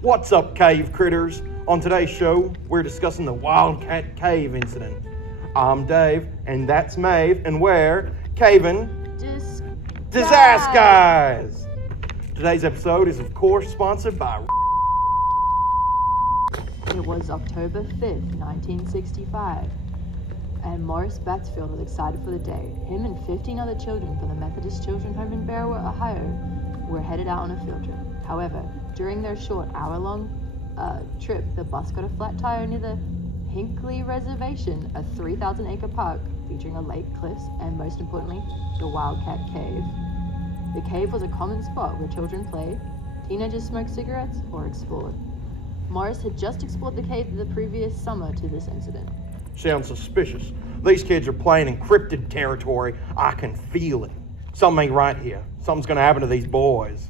What's up, cave critters? On today's show, we're discussing the Wildcat cave incident. I'm Dave, and that's Maeve, and we're CavinDisasguys. Today's episode is, of course, sponsored by... It was October 5th, 1965, and Morris Batsfield was excited for the day. Him and 15 other children from the Methodist Children's Home in Bearwood, Ohio, were headed out on a field trip. However, during their short hour-long trip, the bus got a flat tire near the Hinckley Reservation, a 3,000-acre park featuring a lake, cliffs, and most importantly, the Wildcat Cave. The cave was a common spot where children played, teenagers smoked cigarettes, or explored. Morris had just explored the cave the previous summer to this incident. Sounds suspicious. These kids are playing encrypted territory. I can feel it. Something ain't right here. Something's gonna happen to these boys.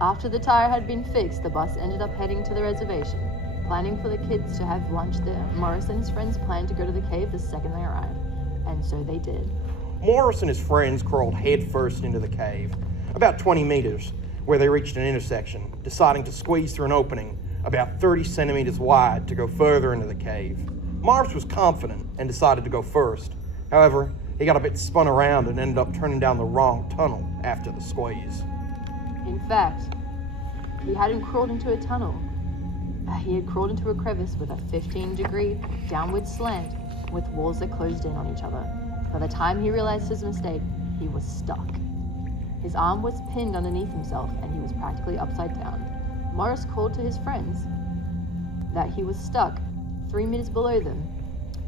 After the tire had been fixed, the bus ended up heading to the reservation, planning for the kids to have lunch there. Morris and his friends planned to go to the cave the second they arrived, and so they did. Morris and his friends crawled headfirst into the cave, about 20 meters, where they reached an intersection, deciding to squeeze through an opening about 30 centimeters wide to go further into the cave. Morris was confident and decided to go first. However, he got a bit spun around and ended up turning down the wrong tunnel after the squeeze. In fact, he hadn't crawled into a tunnel. He had crawled into a crevice with a 15-degree downward slant with walls that closed in on each other. By the time he realized his mistake, he was stuck. His arm was pinned underneath himself and he was practically upside down. Morris called to his friends that he was stuck 3 meters below them.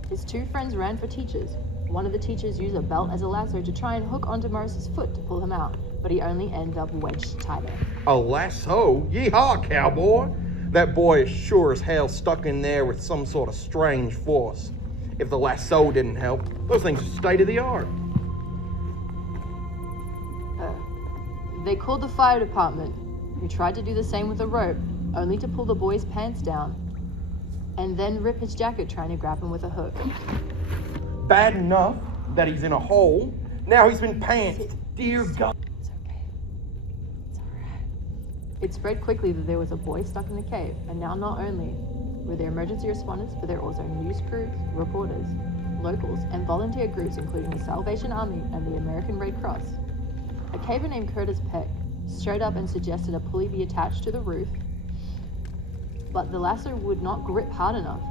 His two friends ran for teachers. One of the teachers used a belt as a lasso to try and hook onto Morris's foot to pull him out, but he only ended up wedged tighter. A lasso? Yeehaw, cowboy! That boy is sure as hell stuck in there with some sort of strange force. If the lasso didn't help, those things are state of the art. They called the fire department, who tried to do the same with a rope, only to pull the boy's pants down and then rip his jacket trying to grab him with a hook. Bad enough that he's in a hole, now he's been pantsed. Dear God. It's okay. It's alright. It spread quickly that there was a boy stuck in the cave, and now not only were there emergency responders, but there were also news crews, reporters, locals, and volunteer groups including the Salvation Army and the American Red Cross. A caver named Curtis Peck straight up and suggested a pulley be attached to the roof, but the lasso would not grip hard enough,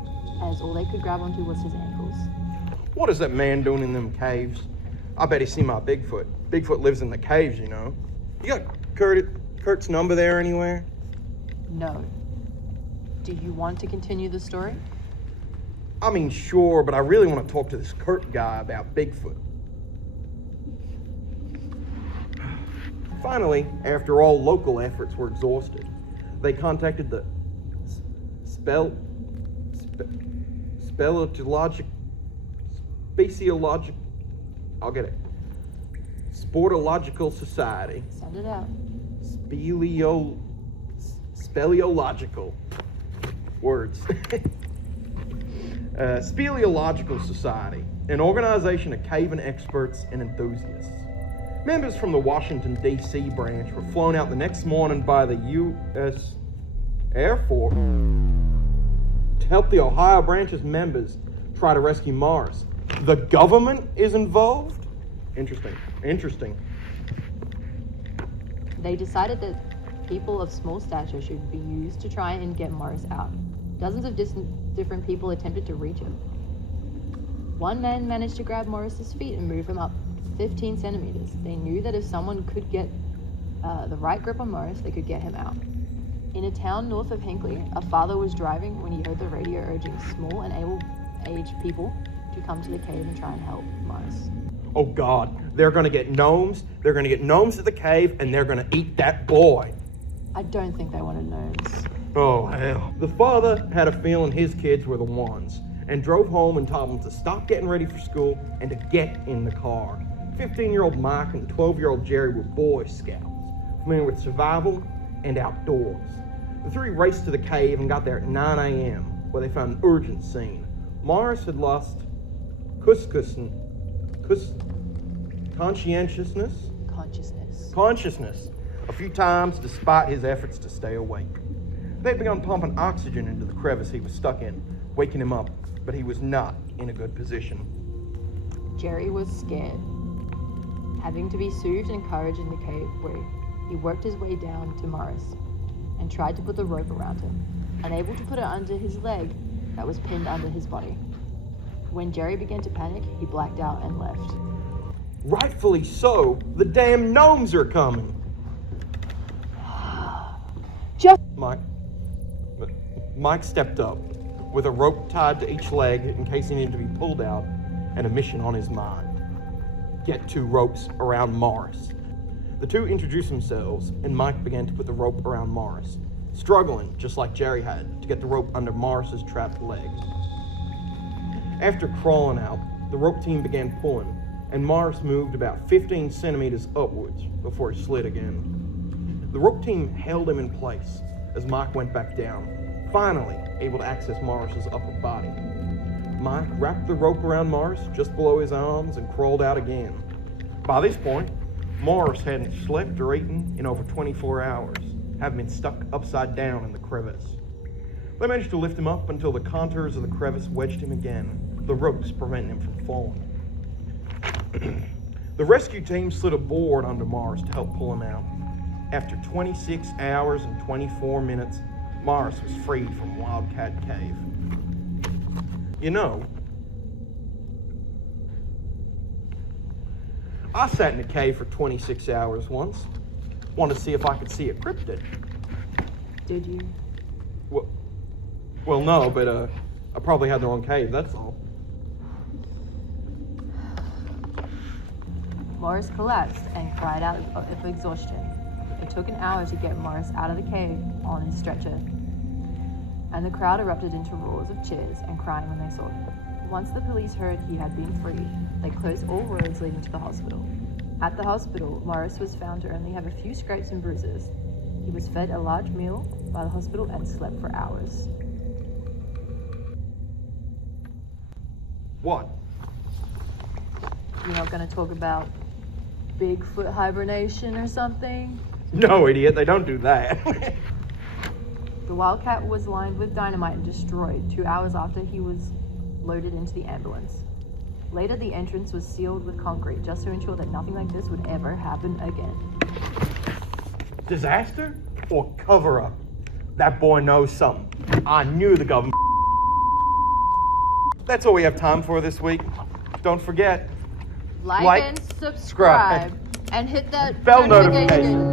as all they could grab onto was his ankles. What is that man doing in them caves? I bet he's seen my Bigfoot. Bigfoot lives in the caves, you know. You got Kurt's number there anywhere? No. Do you want to continue the story? I mean, sure, but I really want to talk to this Kurt guy about Bigfoot. Finally, after all local efforts were exhausted, they contacted the Sportological Society. Sound it out. Speleological. Words. Speleological Society, an organization of caving experts and enthusiasts. Members from the Washington, D.C. branch were flown out the next morning by the U.S. Air Force to help the Ohio branch's members try to rescue Morris. The government is involved? Interesting. They decided that people of small stature should be used to try and get Morris out. Dozens of different people attempted to reach him. One man managed to grab Morris's feet and move him up 15 centimeters. They knew that if someone could get the right grip on Morris, they could get him out. In a town north of Hinckley, a father was driving when he heard the radio urging small and able-aged people to come to the cave and try and help Morris. Oh God, they're gonna get gnomes. They're gonna get gnomes at the cave and they're gonna eat that boy. I don't think they wanted gnomes. Oh hell. The father had a feeling his kids were the ones and drove home and told them to stop getting ready for school and to get in the car. 15-year-old Mike and 12-year-old Jerry were Boy Scouts, familiar with survival and outdoors. The three raced to the cave and got there at 9 a.m., where they found an urgent scene. Morris had lost Conscientiousness. Consciousness. A few times despite his efforts to stay awake. They'd begun pumping oxygen into the crevice he was stuck in, waking him up, but he was not in a good position. Jerry was scared. Having to be soothed and encouraged in the cave where he worked his way down to Morris and tried to put the rope around him, unable to put it under his leg that was pinned under his body. When Jerry began to panic, he blacked out and left. Rightfully so. The damn gnomes are coming. Mike stepped up with a rope tied to each leg in case he needed to be pulled out and a mission on his mind. Get 2 ropes around Morris. The two introduced themselves and Mike began to put the rope around Morris, struggling, just like Jerry had, to get the rope under Morris's trapped leg. After crawling out, the rope team began pulling, and Morris moved about 15 centimeters upwards before he slid again. The rope team held him in place as Mike went back down, finally able to access Morris's upper body. Mike wrapped the rope around Morris just below his arms and crawled out again. By this point, Morris hadn't slept or eaten in over 24 hours, having been stuck upside down in the crevice. They managed to lift him up until the contours of the crevice wedged him again, the ropes preventing him from falling. The rescue team slid a board under Morris to help pull him out. After 26 hours and 24 minutes, Morris was freed from Wildcat Cave. You know, I sat in a cave for 26 hours once. Wanted to see if I could see a cryptid. Did you? Well, no, but I probably had the wrong cave, that's all. Morris collapsed and cried out of exhaustion. It took an hour to get Morris out of the cave on his stretcher, and the crowd erupted into roars of cheers and crying when they saw him. Once the police heard he had been freed, they closed all roads leading to the hospital. At the hospital, Morris was found to only have a few scrapes and bruises. He was fed a large meal by the hospital and slept for hours. What? You're not going to talk about Bigfoot hibernation or something? No, idiot, they don't do that. The Wildcat was lined with dynamite and destroyed 2 hours after he was loaded into the ambulance. Later, the entrance was sealed with concrete just to ensure that nothing like this would ever happen again. Disaster or cover-up? That boy knows something. I knew the government. That's all we have time for this week. Don't forget, Like and subscribe and hit that bell notification.